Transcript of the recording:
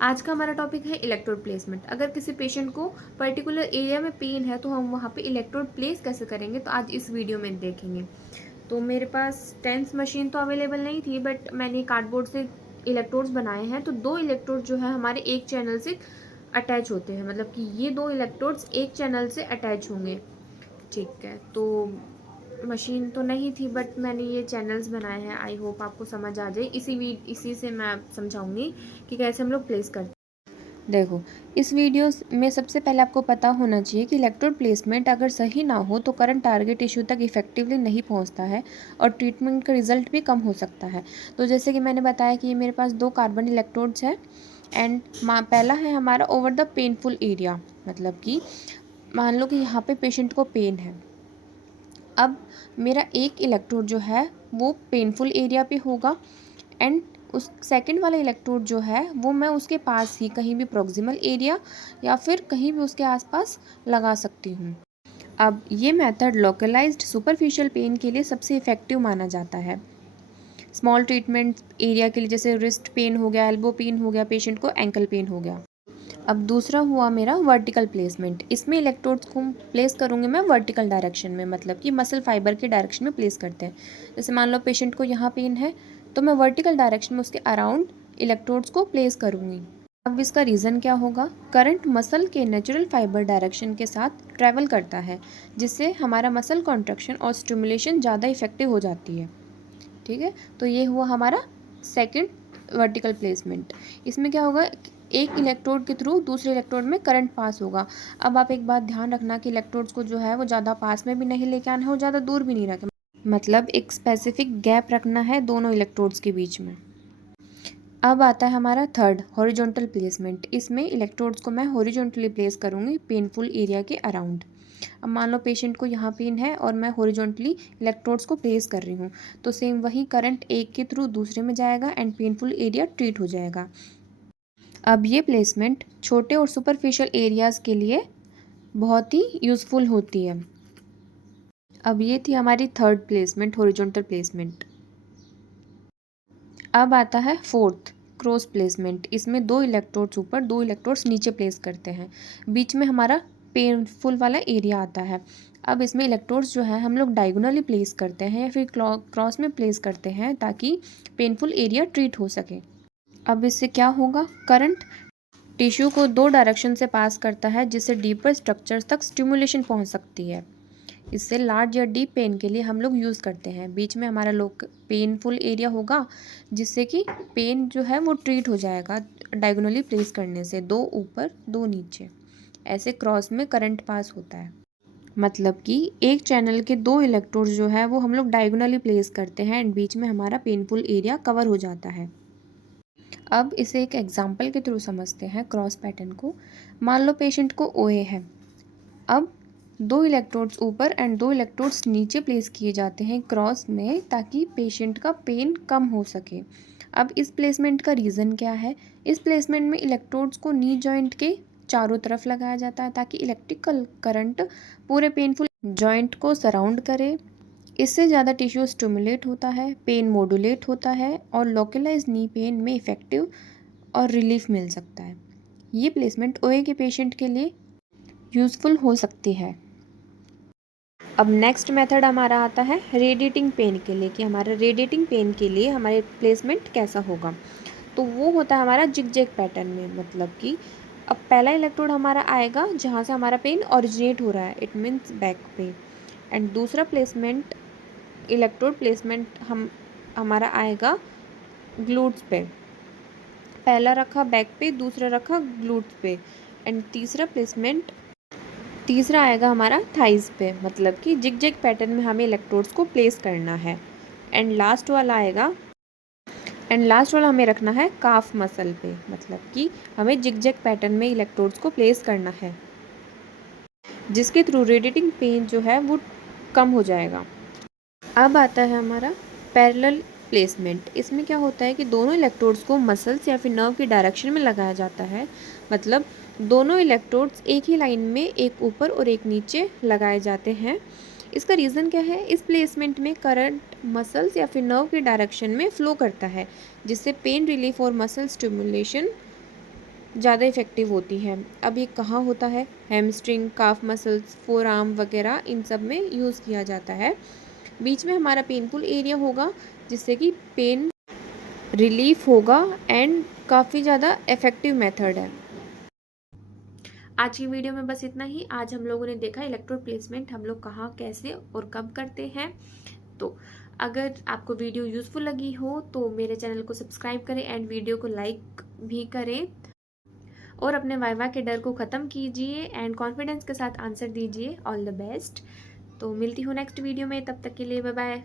आज का हमारा टॉपिक है इलेक्ट्रोड प्लेसमेंट। अगर किसी पेशेंट को पर्टिकुलर एरिया में पेन है तो हम वहाँ पे इलेक्ट्रोड प्लेस कैसे करेंगे, तो आज इस वीडियो में देखेंगे। तो मेरे पास टेंस मशीन तो अवेलेबल नहीं थी, बट मैंने कार्डबोर्ड से इलेक्ट्रोड्स बनाए हैं। तो 2 इलेक्ट्रोड जो है हमारे एक चैनल से अटैच होते हैं, मतलब कि ये 2 इलेक्ट्रोड्स एक चैनल से अटैच होंगे। ठीक है, तो मशीन तो नहीं थी, बट मैंने ये चैनल्स बनाए हैं। आई होप आपको समझ आ जाए। इसी से मैं समझाऊंगी कि कैसे हम लोग प्लेस करते हैं। देखो, इस वीडियो में सबसे पहले आपको पता होना चाहिए कि इलेक्ट्रोड प्लेसमेंट अगर सही ना हो तो करंट टारगेट टिश्यू तक इफेक्टिवली नहीं पहुंचता है और ट्रीटमेंट का रिजल्ट भी कम हो सकता है। तो जैसे कि मैंने बताया कि ये मेरे पास 2 कार्बन इलेक्ट्रोड्स हैं एंड पहला है हमारा ओवर द पेनफुल एरिया, मतलब कि मान लो कि यहाँ पे पेशेंट को पेन है। अब मेरा एक इलेक्ट्रोड जो है वो पेनफुल एरिया पे होगा एंड उस सेकंड वाला इलेक्ट्रोड जो है वो मैं उसके पास ही कहीं भी प्रॉक्सिमल एरिया या फिर कहीं भी उसके आसपास लगा सकती हूँ। अब ये मेथड लोकलाइज्ड सुपरफिशियल पेन के लिए सबसे इफ़ेक्टिव माना जाता है। स्मॉल ट्रीटमेंट एरिया के लिए जैसे रिस्ट पेन हो गया, एल्बो पेन हो गया, पेशेंट को एंकल पेन हो गया। अब दूसरा हुआ मेरा वर्टिकल प्लेसमेंट। इसमें इलेक्ट्रोड्स को प्लेस करूँगी मैं वर्टिकल डायरेक्शन में, मतलब कि मसल फाइबर के डायरेक्शन में प्लेस करते हैं। जैसे मान लो पेशेंट को यहाँ पेन है तो मैं वर्टिकल डायरेक्शन में उसके अराउंड इलेक्ट्रोड्स को प्लेस करूँगी। अब इसका रीज़न क्या होगा? करंट मसल के नेचुरल फाइबर डायरेक्शन के साथ ट्रैवल करता है, जिससे हमारा मसल कॉन्ट्रैक्शन और स्टिमुलेशन ज़्यादा इफेक्टिव हो जाती है। ठीक है, तो ये हुआ हमारा सेकंड वर्टिकल प्लेसमेंट। इसमें क्या होगा, एक इलेक्ट्रोड के थ्रू दूसरे इलेक्ट्रोड में करंट पास होगा। अब आप एक बात ध्यान रखना कि इलेक्ट्रोड्स को जो है वो ज़्यादा पास में भी नहीं लेके आना है और ज़्यादा दूर भी नहीं रखना, मतलब एक स्पेसिफिक गैप रखना है दोनों इलेक्ट्रोड्स के बीच में। अब आता है हमारा थर्ड हॉरिजॉन्टल प्लेसमेंट। इसमें इलेक्ट्रोड्स को मैं हॉरिजॉन्टली प्लेस करूँगी पेनफुल एरिया के अराउंड। अब मान लो पेशेंट को यहाँ पेन है और मैं हॉरिजॉन्टली इलेक्ट्रोड्स को प्लेस कर रही हूँ, तो सेम वही करंट एक के थ्रू दूसरे में जाएगा एंड पेनफुल एरिया ट्रीट हो जाएगा। अब ये प्लेसमेंट छोटे और सुपरफिशियल एरियाज़ के लिए बहुत ही यूज़फुल होती है। अब ये थी हमारी थर्ड प्लेसमेंट, हॉरिजॉन्टल प्लेसमेंट। अब आता है फोर्थ क्रॉस प्लेसमेंट। इसमें 2 इलेक्ट्रोड्स ऊपर 2 इलेक्ट्रोड्स नीचे प्लेस करते हैं, बीच में हमारा पेनफुल वाला एरिया आता है। अब इसमें इलेक्ट्रोड्स जो है हम लोग डायगोनली प्लेस करते हैं या फिर क्रॉस में प्लेस करते हैं ताकि पेनफुल एरिया ट्रीट हो सके। अब इससे क्या होगा, करंट टिश्यू को 2 डायरेक्शन से पास करता है, जिससे डीपर स्ट्रक्चर्स तक स्टिमुलेशन पहुंच सकती है। इससे लार्ज या डीप पेन के लिए हम लोग यूज़ करते हैं। बीच में हमारा लोग पेनफुल एरिया होगा, जिससे कि पेन जो है वो ट्रीट हो जाएगा डायगोनली प्लेस करने से, 2 ऊपर 2 नीचे, ऐसे क्रॉस में करंट पास होता है। मतलब कि एक चैनल के 2 इलेक्ट्रोड्स जो है वो हम लोग डायगोनली प्लेस करते हैं एंड बीच में हमारा पेनफुल एरिया कवर हो जाता है। अब इसे एक एग्जाम्पल के थ्रू समझते हैं क्रॉस पैटर्न को। मान लो पेशेंट को ओए है। अब 2 इलेक्ट्रोड्स ऊपर एंड 2 इलेक्ट्रोड्स नीचे प्लेस किए जाते हैं क्रॉस में, ताकि पेशेंट का पेन कम हो सके। अब इस प्लेसमेंट का रीज़न क्या है? इस प्लेसमेंट में इलेक्ट्रोड्स को नी जॉइंट के चारों तरफ लगाया जाता है ताकि इलेक्ट्रिकल करंट पूरे पेनफुल जॉइंट को सराउंड करे। इससे ज़्यादा टिश्यू स्टिमुलेट होता है, पेन मॉड्यूलेट होता है और लोकलाइज नी पेन में इफ़ेक्टिव और रिलीफ मिल सकता है। ये प्लेसमेंट ओए के पेशेंट के लिए यूज़फुल हो सकती है। अब नेक्स्ट मेथड हमारा आता है रेडिएटिंग पेन के लिए, कि हमारा रेडिएटिंग पेन के लिए हमारे प्लेसमेंट कैसा होगा। तो वो होता है हमारा जिगजैग पैटर्न में, मतलब कि अब पहला इलेक्ट्रोड हमारा आएगा जहाँ से हमारा पेन ओरिजिनेट हो रहा है, इट मीन्स बैक पे, एंड दूसरा प्लेसमेंट इलेक्ट्रोड प्लेसमेंट हमारा आएगा ग्लूट्स पे। पहला रखा बैक पे, दूसरा रखा ग्लूट्स पे, एंड तीसरा आएगा हमारा थाइस पे, मतलब कि जिगजैग पैटर्न में हमें इलेक्ट्रोड्स को प्लेस करना है। एंड लास्ट वाला हमें रखना है काफ मसल पे, मतलब कि हमें जिगजैग पैटर्न में इलेक्ट्रोड्स को प्लेस करना है, जिसके थ्रू रेडिएटिंग पेन जो है वो कम हो जाएगा। अब आता है हमारा पैरेलल प्लेसमेंट। इसमें क्या होता है कि दोनों इलेक्ट्रोड्स को मसल्स या फिर नर्व की डायरेक्शन में लगाया जाता है, मतलब दोनों इलेक्ट्रोड्स एक ही लाइन में एक ऊपर और एक नीचे लगाए जाते हैं। इसका रीज़न क्या है? इस प्लेसमेंट में करंट मसल्स या फिर नर्व की डायरेक्शन में फ़्लो करता है, जिससे पेन रिलीफ और मसल स्टिमुलेशन ज़्यादा इफ़ेक्टिव होती है। अब ये कहाँ होता है? हैमस्ट्रिंग, काफ मसल्स, फोर आर्म वगैरह इन सब में यूज़ किया जाता है। बीच में हमारा पेनफुल एरिया होगा जिससे कि पेन रिलीफ होगा एंड काफ़ी ज़्यादा इफ़ेक्टिव मेथड है। आज की वीडियो में बस इतना ही। आज हम लोगों ने देखा इलेक्ट्रोड प्लेसमेंट हम लोग कहाँ, कैसे और कब करते हैं। तो अगर आपको वीडियो यूज़फुल लगी हो तो मेरे चैनल को सब्सक्राइब करें एंड वीडियो को लाइक भी करें और अपने वाइवा के डर को ख़त्म कीजिए एंड कॉन्फिडेंस के साथ आंसर दीजिए। All the best. तो मिलती हूँ नेक्स्ट वीडियो में, तब तक के लिए बाय बाय।